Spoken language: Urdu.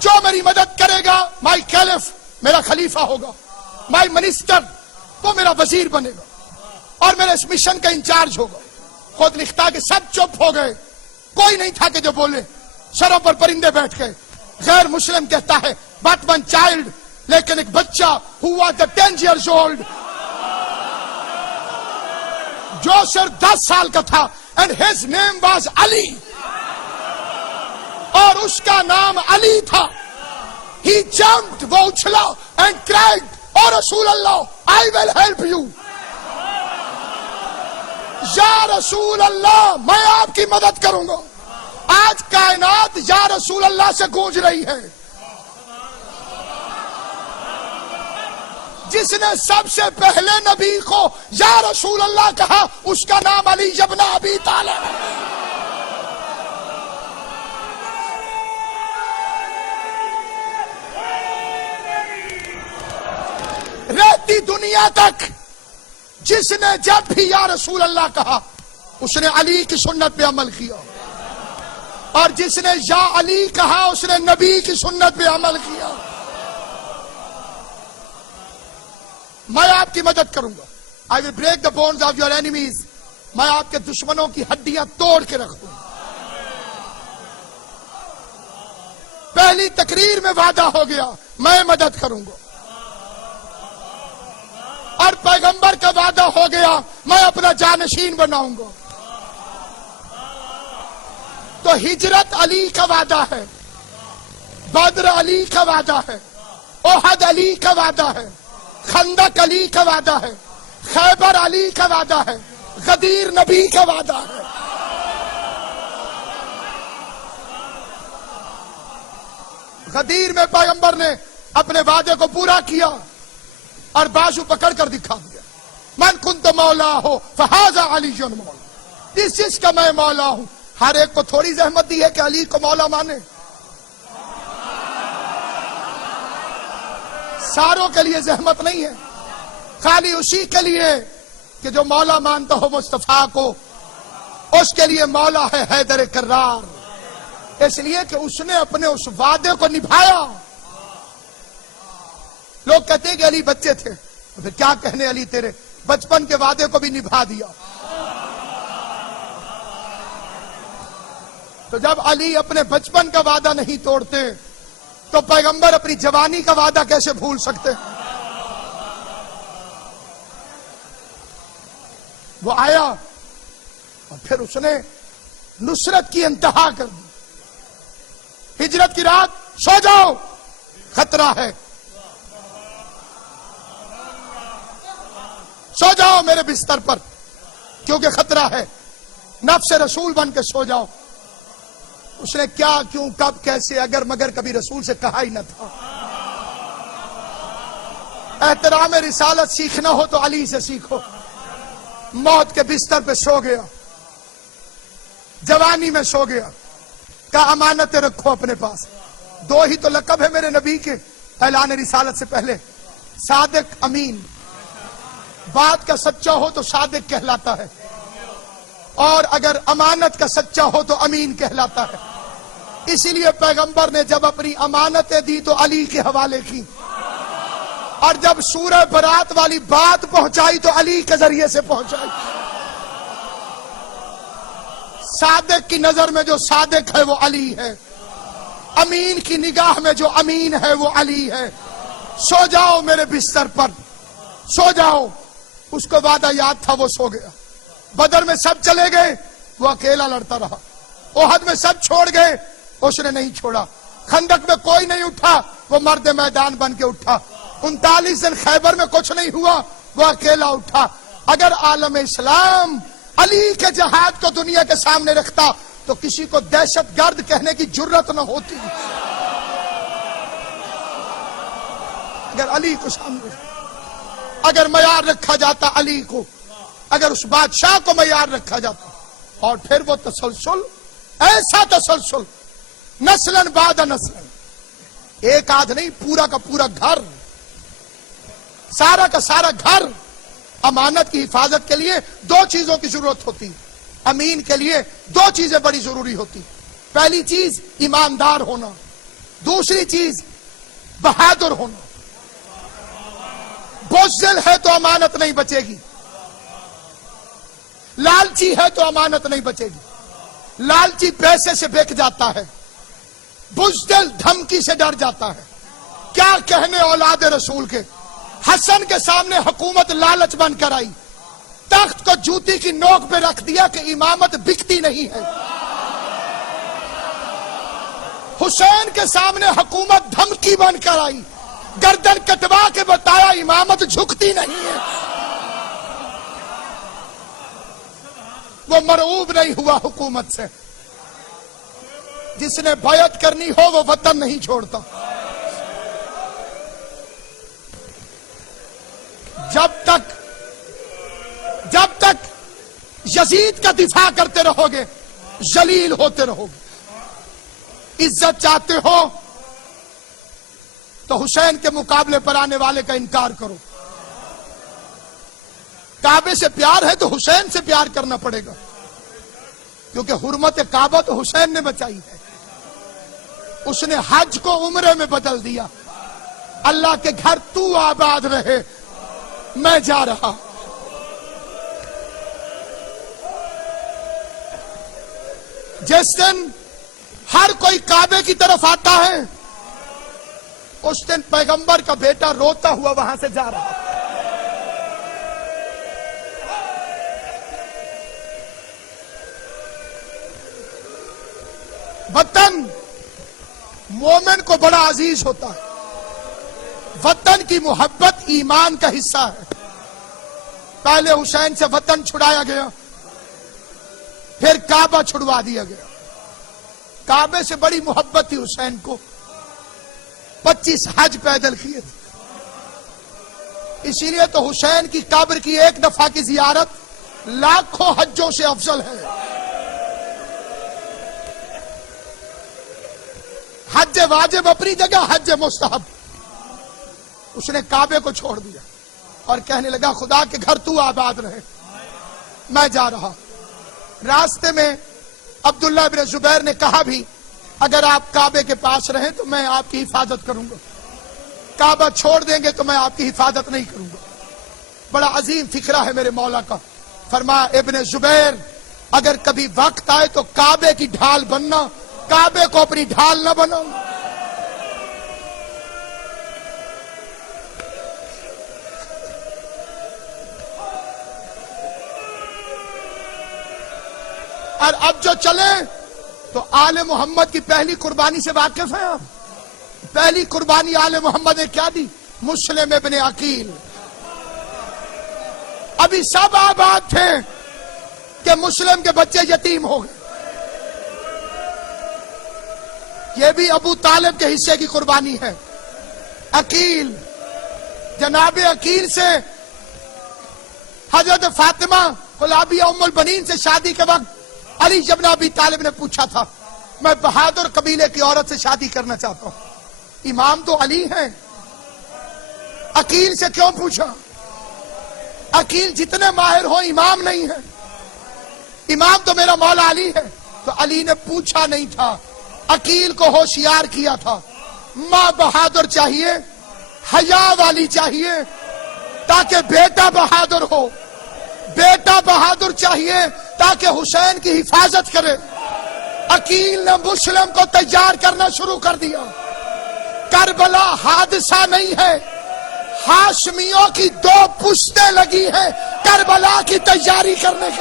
جو میری مدد کرے گا مائی کیلف میرا خلیفہ ہوگا، مائی منسٹر وہ میرا وزیر بنے گا اور میرے اس مشن کا انچارج ہوگا۔ خود لکھتا کہ سب چپ ہو گئے، کوئی نہیں تھا کہ جو بولے، سروں پر پرندے بیٹھ گئے۔ غیر مسلم کہتا ہے بٹ ون چائلڈ، لیکن ایک بچہ who was 10 years old جو صرف 10 سال کا تھا، and his name was علی، اور اس کا نام علی تھا۔ he jumped، وہ اچھلا and cried، اور رسول اللہ I will help you، یا رسول اللہ میں آپ کی مدد کروں گا۔ آج کائنات یا رسول اللہ سے گونج رہی ہے۔ جس نے سب سے پہلے نبی کو یا رسول اللہ کہا اس کا نام علی ابن ابی طالب ہے۔ رہتی دنیا تک جس نے جب بھی یا رسول اللہ کہا اس نے علی کی سنت پہ عمل کیا، اور جس نے یا علی کہا اس نے نبی کی سنت پہ عمل کیا۔ میں آپ کی مدد کروں گا۔ I will break the bones of your enemies، میں آپ کے دشمنوں کی ہڈیاں توڑ کے رکھ دوں۔ پہلی تقریر میں وعدہ ہو گیا میں مدد کروں گا، اور پیغمبر کا وعدہ ہو گیا میں اپنا جانشین بناؤں گا۔ تو ہجرت علی کا وعدہ ہے، بدر علی کا وعدہ ہے، احد علی کا وعدہ ہے، خندق علی کا وعدہ ہے، خیبر علی کا وعدہ ہے، غدیر نبی کا وعدہ ہے۔ غدیر میں پیغمبر نے اپنے وعدے کو پورا کیا اور بازو پکڑ کر دکھا دیا، من کنت مولا ہو فہذا علی مولا، جس کا میں مولا ہوں۔ ہر ایک کو تھوڑی زحمت دی ہے کہ علی کو مولا مانے، ساروں کے لیے زحمت نہیں ہے، خالی اسی کے لیے کہ جو مولا مانتا ہو مصطفیٰ کو، اس کے لیے مولا ہے حیدر کرار، اس لیے کہ اس نے اپنے اس وعدے کو نبھایا۔ لوگ کہتے ہیں کہ علی بچے تھے، پھر کیا کہنے علی تیرے بچپن کے وعدے کو بھی نبھا دیا۔ تو جب علی اپنے بچپن کا وعدہ نہیں توڑتے تو پیغمبر اپنی جوانی کا وعدہ کیسے بھول سکتے؟ وہ آیا اور پھر اس نے نصرت کی انتہا کر دی۔ ہجرت کی رات سو جاؤ خطرہ ہے، سو جاؤ میرے بستر پر کیونکہ خطرہ ہے، نفس رسول بن کے سو جاؤ۔ اس نے کیا کیوں کب کیسے اگر مگر کبھی رسول سے کہا ہی نہ تھا۔ احترام رسالت سیکھنا ہو تو علی سے سیکھو۔ موت کے بستر پہ سو گیا، جوانی میں سو گیا، کہا امانتیں رکھو اپنے پاس۔ دو ہی تو لقب ہے میرے نبی کے اعلان رسالت سے پہلے، صادق امین۔ بات کا سچا ہو تو صادق کہلاتا ہے، اور اگر امانت کا سچا ہو تو امین کہلاتا ہے۔ اسی لیے پیغمبر نے جب اپنی امانتیں دی تو علی کے حوالے کی، اور جب سورہ برات والی بات پہنچائی تو علی کے ذریعے سے پہنچائی۔ صادق کی نظر میں جو صادق ہے وہ علی ہے، امین کی نگاہ میں جو امین ہے وہ علی ہے۔ سو جاؤ میرے بستر پر، سو جاؤ۔ اس کو وعدہ یاد تھا، وہ سو گیا۔ بدر میں سب چلے گئے، وہ اکیلا لڑتا رہا۔ احد میں سب چھوڑ گئے، اس نے نہیں چھوڑا۔ خندق میں کوئی نہیں اٹھا، وہ مرد میدان بن کے اٹھا۔ 39 دن خیبر میں کچھ نہیں ہوا، وہ اکیلا اٹھا۔ اگر عالم اسلام علی کے جہاد کو دنیا کے سامنے رکھتا تو کسی کو دہشت گرد کہنے کی جرت نہ ہوتی۔ اگر علی کو سامنے، اگر معیار رکھا جاتا علی کو، اگر اس بادشاہ کو معیار رکھا جاتا، اور پھر وہ تسلسل، ایسا تسلسل نسلن بعد نسلن، ایک آدھ نہیں، پورا کا پورا گھر، سارا کا سارا گھر۔ امانت کی حفاظت کے لیے دو چیزوں کی ضرورت ہوتی، امین کے لیے دو چیزیں بڑی ضروری ہوتی۔ پہلی چیز ایماندار ہونا، دوسری چیز بہادر ہونا. بزدل ہے تو امانت نہیں بچے گی, لالچی ہے تو امانت نہیں بچے گی. لالچی پیسے سے بک جاتا ہے, بزدل دھمکی سے ڈر جاتا ہے. کیا کہنے اولاد رسول کے. حسن کے سامنے حکومت لالچ بن کر آئی, تخت کو جوتی کی نوک پہ رکھ دیا کہ امامت بکتی نہیں ہے. حسین کے سامنے حکومت دھمکی بن کر آئی, گردن کٹوا کے بتایا امامت جھکتی نہیں ہے. وہ مرعوب نہیں ہوا حکومت سے. جس نے بیعت کرنی ہو وہ وطن نہیں چھوڑتا. جب تک یزید کا دفاع کرتے رہو گے ذلیل ہوتے رہو گے. عزت چاہتے ہو تو حسین کے مقابلے پر آنے والے کا انکار کرو. کعبے سے پیار ہے تو حسین سے پیار کرنا پڑے گا, کیونکہ حرمت کعبہ تو حسین نے بچائی ہے. اس نے حج کو عمرے میں بدل دیا. اللہ کے گھر تو آباد رہے, میں جا رہا. جس دن ہر کوئی کعبے کی طرف آتا ہے اس دن پیغمبر کا بیٹا روتا ہوا وہاں سے جا رہا. وطن مومن کو بڑا عزیز ہوتا ہے. وطن کی محبت ایمان کا حصہ ہے. پہلے حسین سے وطن چھڑایا گیا, پھر کعبہ چھڑوا دیا گیا. کعبے سے بڑی محبت تھی حسین کو. 25 حج پیدل کیے تھے. اسی لیے تو حسین کی قبر کی ایک دفعہ کی زیارت لاکھوں حجوں سے افضل ہے. حج واجب اپنی جگہ, حج مستحب. اس نے کعبے کو چھوڑ دیا اور کہنے لگا خدا کے گھر تو آباد رہے, میں جا رہا. راستے میں عبداللہ بن زبیر نے کہا بھی اگر آپ کعبے کے پاس رہیں تو میں آپ کی حفاظت کروں گا, کعبہ چھوڑ دیں گے تو میں آپ کی حفاظت نہیں کروں گا. بڑا عظیم فکرہ ہے میرے مولا کا. فرمایا ابن زبیر اگر کبھی وقت آئے تو کعبے کی ڈھال بننا, کعبے کو اپنی ڈھال نہ بنانا. اور اب جو چلے تو آل محمد کی پہلی قربانی سے واقف ہیں آپ. پہلی قربانی آل محمد نے کیا دی؟ مسلم ابن عقیل. ابھی سب آباد تھے کہ مسلم کے بچے یتیم ہو گئے. یہ بھی ابو طالب کے حصے کی قربانی ہے. عقیل, جناب عقیل سے حضرت فاطمہ قلابیہ ام البنین سے شادی کے وقت علی جبن ابی طالب نے پوچھا تھا میں بہادر قبیلے کی عورت سے شادی کرنا چاہتا ہوں, امام تو علی ہیں, عقیل سے کیوں پوچھا؟ عقیل جتنے ماہر ہو امام نہیں ہے, امام تو میرا مولا علی ہے. تو علی نے پوچھا نہیں تھا, عقیل کو ہوشیار کیا تھا. ماں بہادر چاہیے, حیا والی چاہیے تاکہ بیٹا بہادر ہو, بیٹا بہادر چاہیے تاکہ حسین کی حفاظت کرے. عقیل نے مسلم کو تیار کرنا شروع کر دیا. کربلا حادثہ نہیں ہے, ہاشمیوں کی 2 پشتیں لگی ہیں کربلا کی تیاری کرنے کے.